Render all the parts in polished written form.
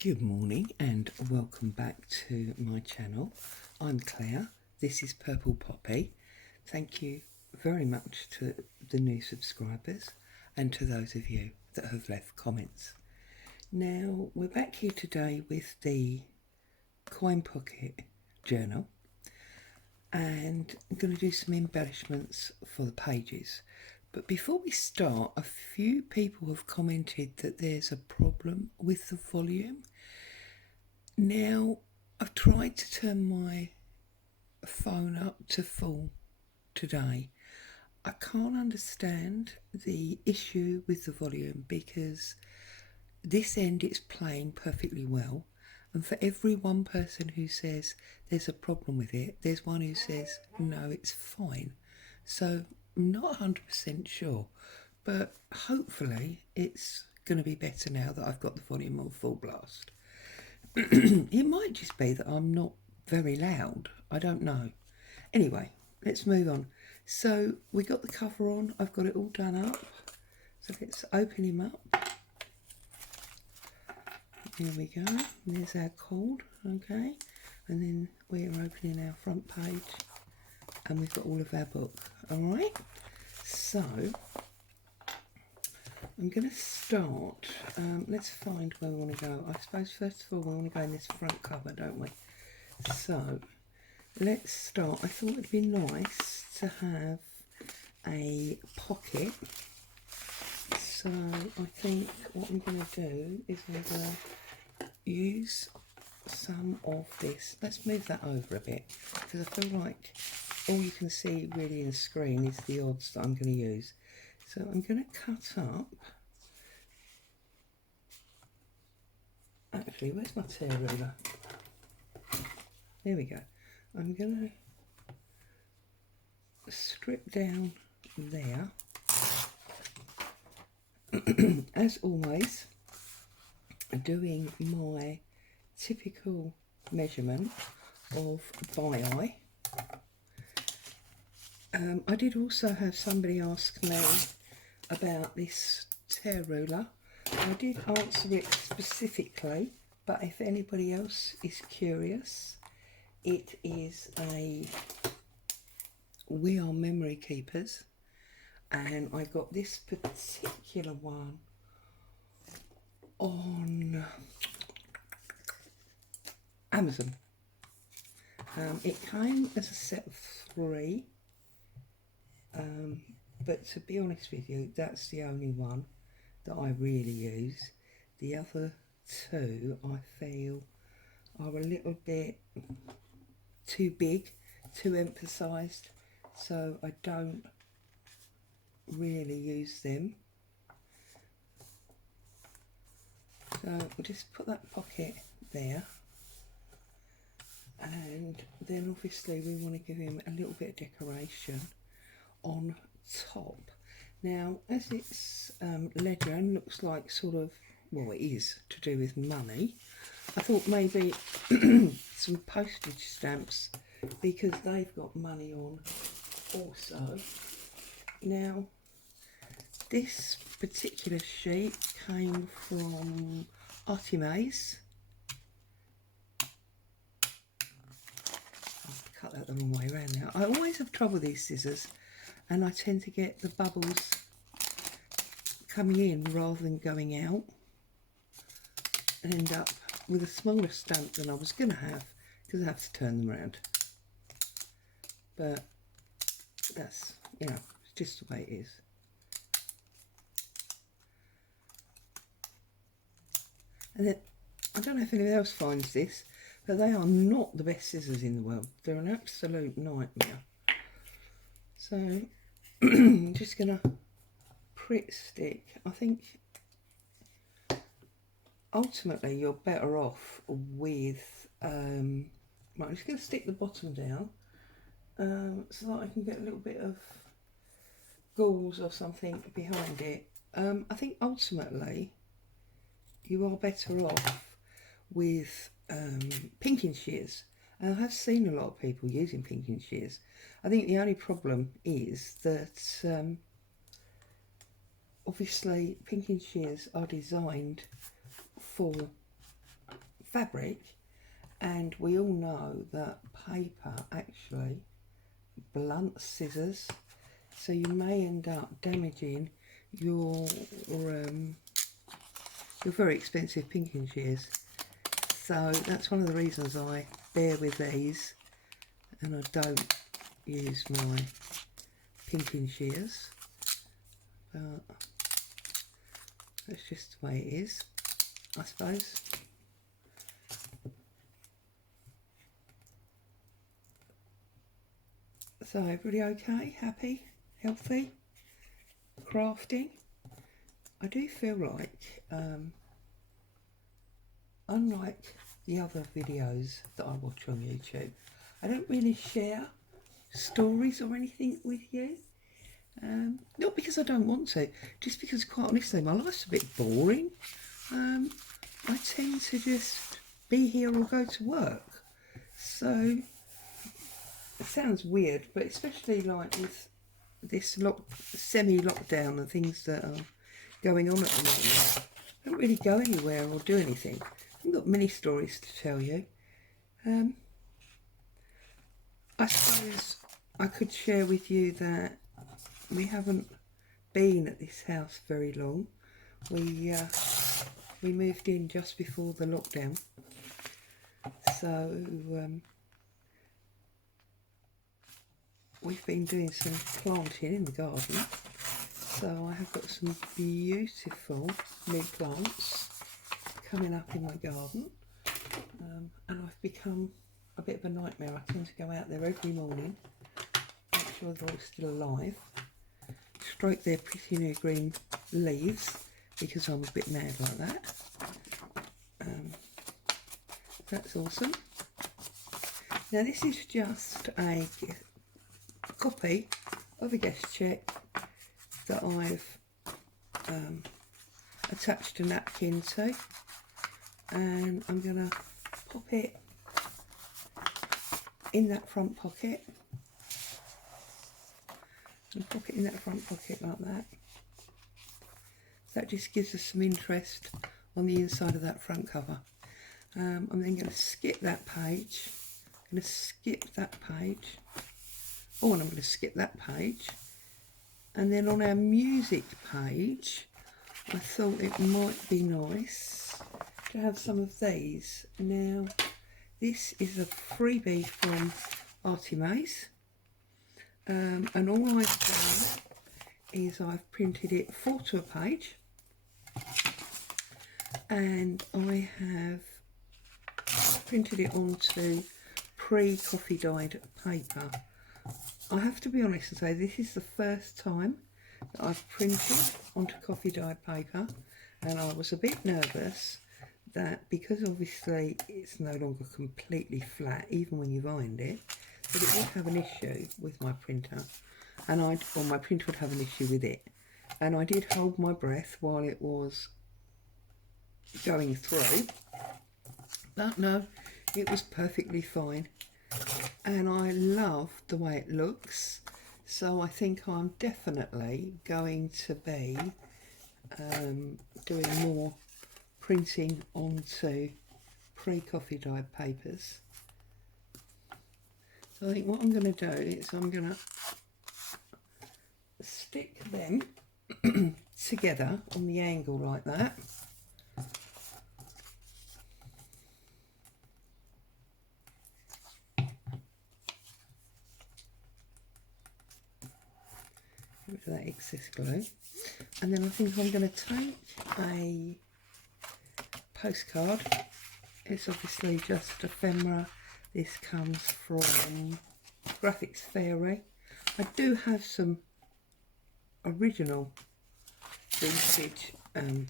Good morning and welcome back to my channel. I'm Claire, this is Purple Poppy. Thank you very much to the new subscribers and to those of you that have left comments. Now we're back here today with the Coin Pocket journal and I'm going to do some embellishments for the pages. But before we start, a few people have commented that there's a problem with the volume. Now, I've tried to turn my phone up to full today. I can't understand the issue with the volume because this end it's playing perfectly well. And for every one person who says there's a problem with it, there's one who says, no, it's fine. So I'm not 100% sure, but hopefully it's going to be better now that I've got the volume on full blast. It might just be that I'm not very loud. I don't know. Anyway, let's move on. So we got the cover on. I've got it all done up. So let's open him up. Here we go. There's our cord, okay? And then we're opening our front page and we've got all of our book, all right? So I'm going to start, let's find where we want to go. I suppose first of all we want to go in this front cover, don't we? So let's start. I thought it'd be nice to have a pocket. So I think what I'm going to do is I'm going to use some of this. Let's move that over a bit because I feel like all you can see really in the screen is the odds that I'm going to use. So I'm going to cut up, actually where's my tear ruler? There we go. I'm going to strip down there. As always, doing my typical measurement of by eye. I did also have somebody ask me about this tear ruler. I did answer it specifically, but if anybody else is curious, it is a We Are Memory Keepers, and I got this particular one on Amazon. It came as a set of 3. But to be honest with you, that's the only one that I really use. The other 2 I feel are a little bit too big, too emphasised, so I don't really use them. So we'll just put that pocket there, and then obviously we want to give him a little bit of decoration on top. Now as it's ledger and looks like sort of, well, it is to do with money, I thought maybe some postage stamps because they've got money on also. Now this particular sheet came from Artimaze. I've cut that the wrong way around now. I always have trouble with these scissors, and I tend to get the bubbles coming in rather than going out and end up with a smaller stamp than I was going to have because I have to turn them around. But that's, you know, it's just the way it is. And then, I don't know if anyone else finds this, but they are not the best scissors in the world. They're an absolute nightmare. So I'm just going to Pritt stick. I think ultimately you're better off with, right, I'm just going to stick the bottom down so that I can get a little bit of gauze or something behind it. I think ultimately you are better off with pinking shears. And I have seen a lot of people using pinking shears. I think the only problem is that obviously pinking shears are designed for fabric, and we all know that paper actually blunts scissors, so you may end up damaging your very expensive pinking shears. So that's one of the reasons I bear with these and I don't use my pinking shears, but that's just the way it is, I suppose. So everybody okay, happy, healthy, crafting? I do feel like, unlike the other videos that I watch on YouTube, I don't really share stories or anything with you. Not because I don't want to, just because quite honestly my life's a bit boring. I tend to just be here or go to work. So it sounds weird, but especially like with this semi-lockdown and things that are going on at the moment, I don't really go anywhere or do anything. I've got many stories to tell you. I suppose I could share with you that we haven't been at this house very long. We moved in just before the lockdown, so we've been doing some planting in the garden. So I have got some beautiful new plants coming up in my garden, and I've become a bit of a nightmare. I tend to go out there every morning, make sure they're all still alive, stroke their pretty new green leaves, because I'm a bit mad like that. That's awesome. Now this is just a copy of a guest check that I've attached a napkin to, and I'm going to pop it in that front pocket, and pop it in that front pocket like that. That just gives us some interest on the inside of that front cover. I'm then going to skip that page. I'm going to skip that page. Oh, and I'm going to skip that page. And then on our music page, I thought it might be nice to have some of these. Now, this is a freebie from Artie Mays. And all I've done is I've printed it 4 to a page. And I have printed it onto pre-coffee dyed paper. I have to be honest and say this is the first time that I've printed onto coffee dyed paper, and I was a bit nervous that because obviously it's no longer completely flat even when you've ironed it, that it would have an issue with my printer, and my printer would have an issue with it. And I did hold my breath while it was going through, but no, it was perfectly fine, and I love the way it looks. So I think I'm definitely going to be doing more printing onto pre-coffee dyed papers. So I think what I'm going to do is I'm going to stick them together on the angle like that. Get rid of that excess glue, and then I think I'm going to take a postcard. It's obviously just ephemera. This comes from Graphics Fairy. I do have some original vintage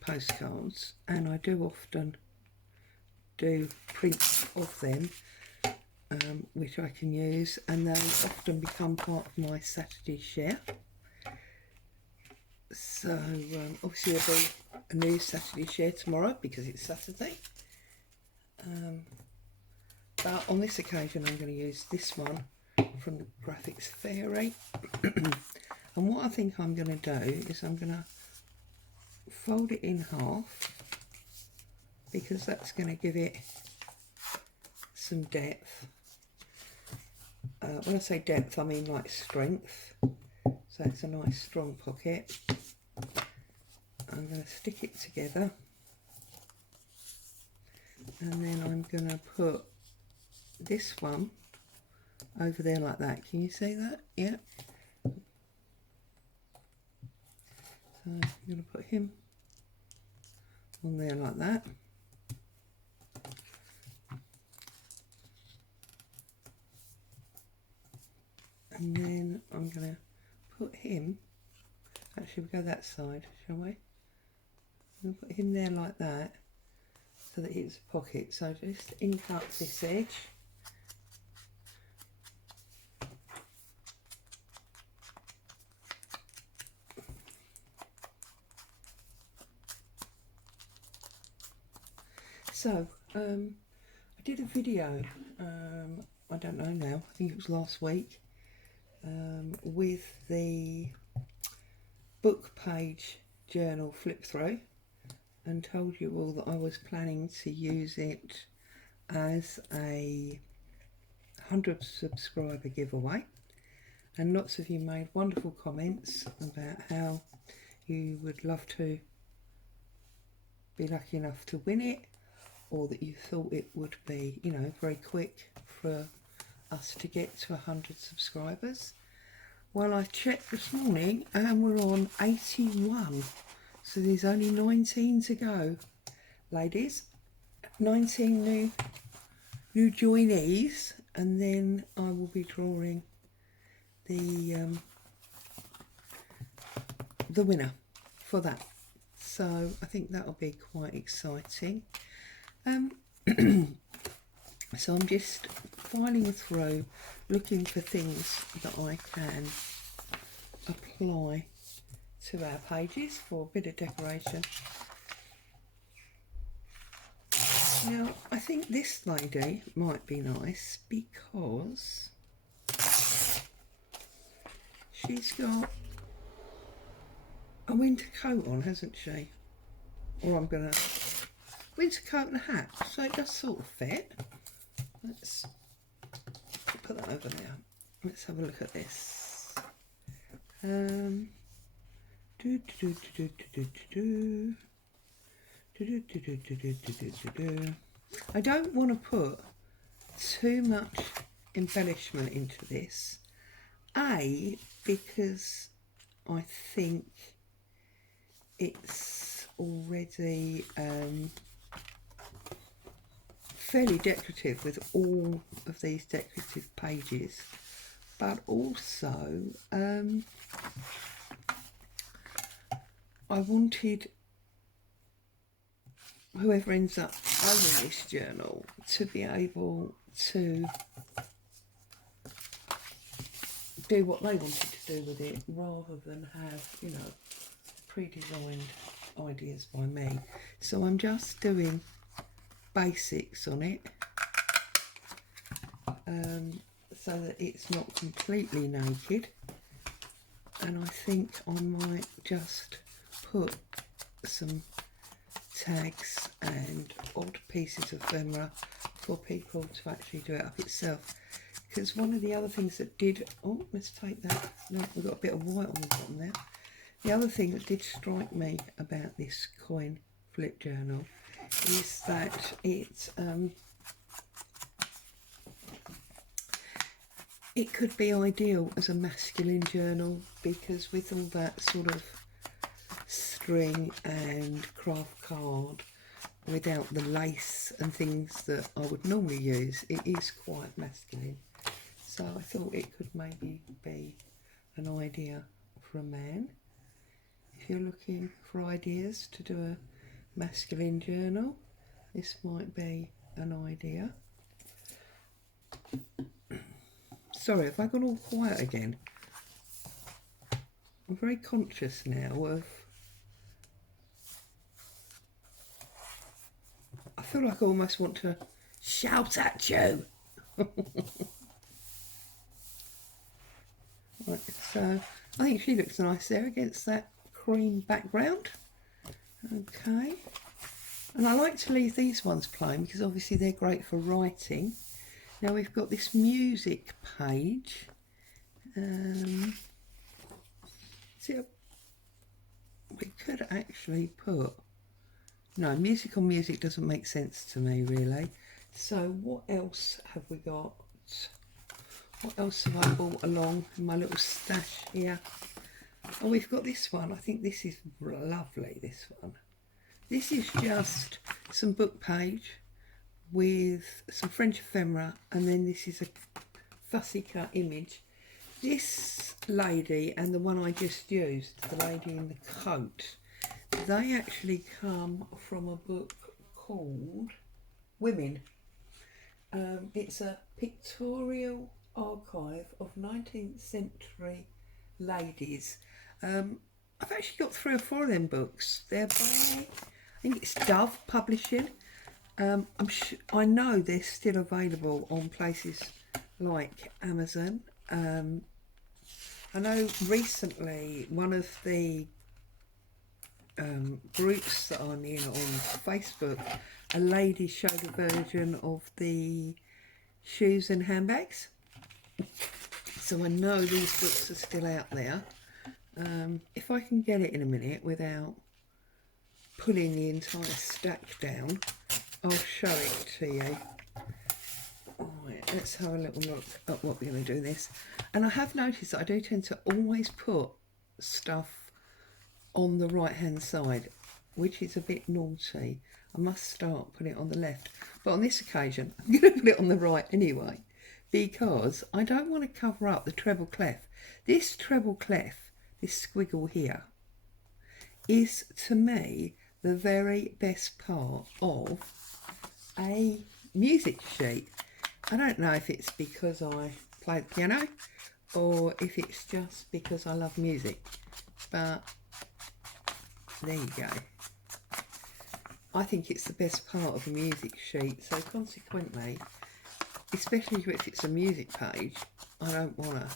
postcards, and I do often do prints of them, which I can use, and they often become part of my Saturday share. So obviously there'll be a new Saturday share tomorrow because it's Saturday. But on this occasion I'm going to use this one from the Graphics Fairy. And what I think I'm going to do is I'm going to fold it in half, because that's going to give it some depth. When I say depth, I mean like strength. So it's a nice strong pocket. I'm going to stick it together. And then I'm going to put this one over there like that. Can you see that? Yeah. So I'm going to put him on there like that. And then I'm going to put him, actually we'll go that side, shall we? I'm going to put him there like that, so that it's a pocket. So just ink up this edge. So, I did a video, I don't know now, I think it was last week, with the book page journal flip through, and told you all that I was planning to use it as a 100 subscriber giveaway, and lots of you made wonderful comments about how you would love to be lucky enough to win it, or that you thought it would be, you know, very quick for us to get to 100 subscribers. Well, I checked this morning and we're on 81. So there's only 19 to go, ladies. 19 new joinees, and then I will be drawing the winner for that. So I think that'll be quite exciting. So I'm just filing through, looking for things that I can apply to our pages for a bit of decoration. Now, I think this lady might be nice because she's got a winter coat on, hasn't she? Or I'm gonna winter coat and a hat, so it does sort of fit. Let's put that over there. Let's have a look at this. I don't want to put too much embellishment into this. A, because I think it's already fairly decorative with all of these decorative pages, but also I wanted whoever ends up owning this journal to be able to do what they wanted to do with it, rather than have, you know, pre-designed ideas by me. So I'm just doing basics on it, so that it's not completely naked. And I think I might just put some tags and odd pieces of ephemera for people to actually do it up itself. Because one of the other things that did, oh, let's take that, no, we've got a bit of white on the bottom there. The other thing that did strike me about this coin flip journal is that it could be ideal as a masculine journal, because with all that sort of string and craft card without the lace and things that I would normally use, it is quite masculine. So I thought it could maybe be an idea for a man. If you're looking for ideas to do a masculine journal, this might be an idea. Sorry, have I gone all quiet again? I'm very conscious now of, I feel like I almost want to shout at you. Right, so I think she looks nice there against that cream background. Okay, and I like to leave these ones plain because obviously they're great for writing. Now we've got this music page. See, we could actually put... No, music on music doesn't make sense to me, really. So what else have we got? What else have I brought along in my little stash here? Oh, we've got this one. I think this is lovely, this one. This is just some book page with some French ephemera, and then this is a fussy cut image. This lady and the one I just used, the lady in the coat, they actually come from a book called Women. It's a pictorial archive of 19th century ladies. I've actually got 3 or 4 of them books. They're by, I think it's Dove Publishing. I know they're still available on places like Amazon. I know recently one of the groups that I'm in on Facebook, a lady showed a version of the shoes and handbags. So I know these books are still out there. If I can get it in a minute without pulling the entire stack down, I'll show it to you. Alright, let's have a little look at what we're going to do this. And I have noticed that I do tend to always put stuff on the right hand side, which is a bit naughty. I must start putting it on the left. But on this occasion, I'm going to put it on the right anyway, because I don't want to cover up the treble clef. This treble clef, this squiggle here, is to me the very best part of a music sheet. I don't know if it's because I play the piano or if it's just because I love music, but there you go. I think it's the best part of a music sheet, so consequently, especially if it's a music page, I don't want to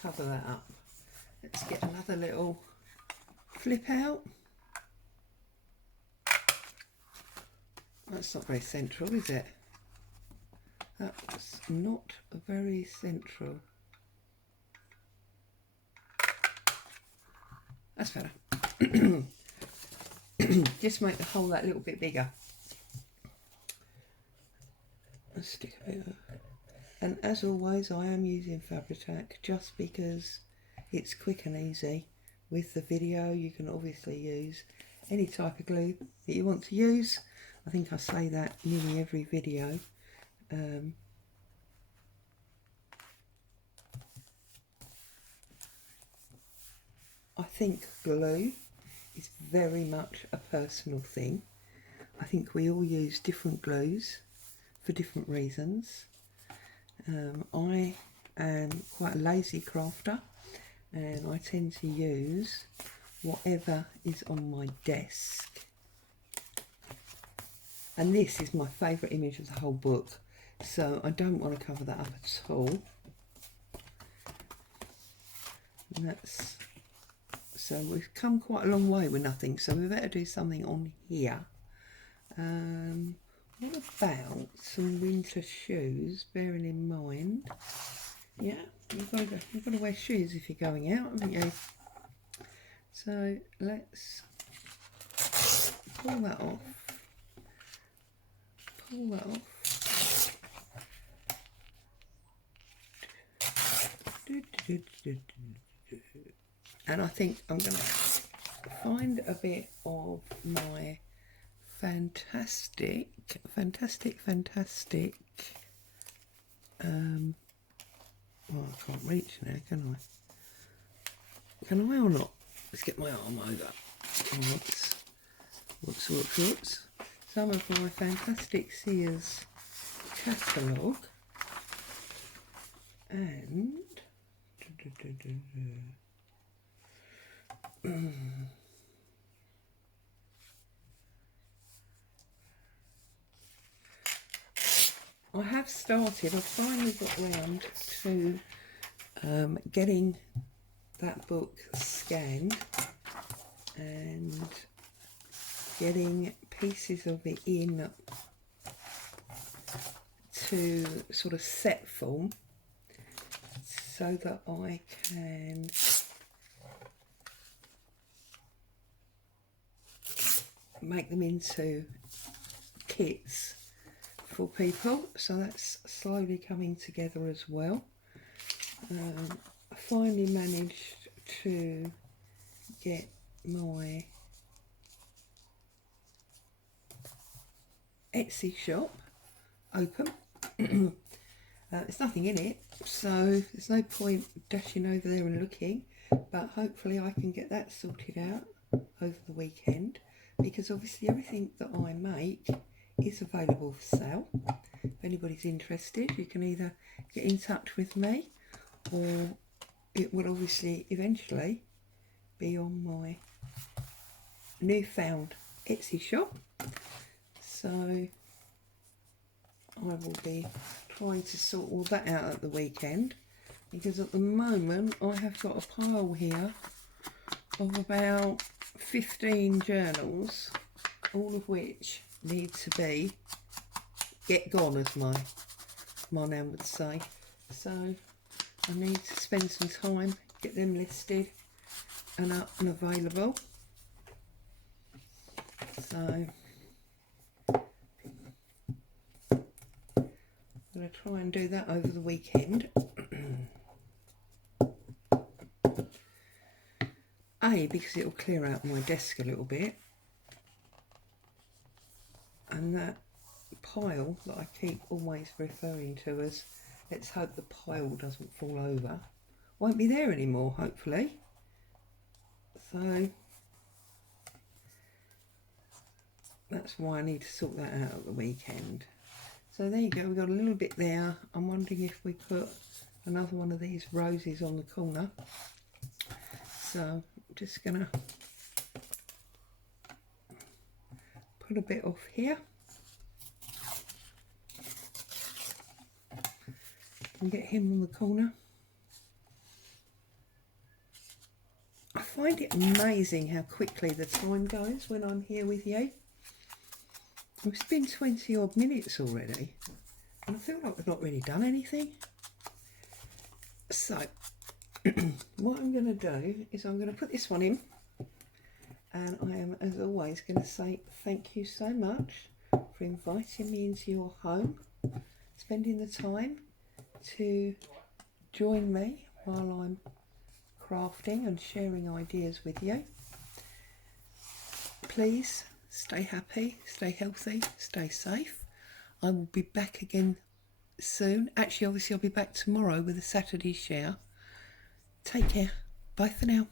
cover that up. Let's get another little flip out. That's not very central, is it? That's not very central. That's better. Just make the hole that little bit bigger. Let's stick a bit of... And as always, I am using Fabri-Tac just because it's quick and easy. With the video, you can obviously use any type of glue that you want to use. I think I say that nearly every video. I think glue is very much a personal thing. I think we all use different glues for different reasons. I am quite a lazy crafter, and I tend to use whatever is on my desk. And this is my favourite image of the whole book, so I don't want to cover that up at all. And that's... So we've come quite a long way with nothing, so we better do something on here. What about some winter shoes, bearing in mind, yeah, you've got to wear shoes if you're going out, haven't you? So let's pull that off. Pull that off. And I think I'm going to find a bit of my fantastic, well, I can't reach now, can I? Can I or not? Let's get my arm over. Whoops. Some of my fantastic Sears catalogue, and I have started, I've finally got round to getting that book scanned and getting pieces of it in into sort of set form so that I can make them into kits for people. So that's slowly coming together as well. I finally managed to get my Etsy shop open. There's nothing in it, so there's no point dashing over there and looking, but hopefully I can get that sorted out over the weekend, because obviously everything that I make is available for sale. If anybody's interested, you can either get in touch with me, or it will obviously eventually be on my newfound Etsy shop. So I will be trying to sort all that out at the weekend, because at the moment I have got a pile here of about 15 journals, all of which need to be get gone, as my nan would say. So I need to spend some time, get them listed and up and available. So I'm going to try and do that over the weekend. Because it'll clear out my desk a little bit, and that pile that I keep always referring to as let's hope the pile doesn't fall over won't be there anymore, hopefully. So that's why I need to sort that out at the weekend. So there you go, we've got a little bit there. I'm wondering if we put another one of these roses on the corner. So I'm just going to put a bit off here and get him on the corner. I find it amazing how quickly the time goes when I'm here with you. It's been 20 odd minutes already and I feel like we've not really done anything. So what I'm going to do is I'm going to put this one in, and I am, as always, going to say thank you so much for inviting me into your home, spending the time to join me while I'm crafting and sharing ideas with you. Please stay happy, stay healthy, stay safe. I will be back again soon. Actually, obviously I'll be back tomorrow with a Saturday share. Take care. Bye for now.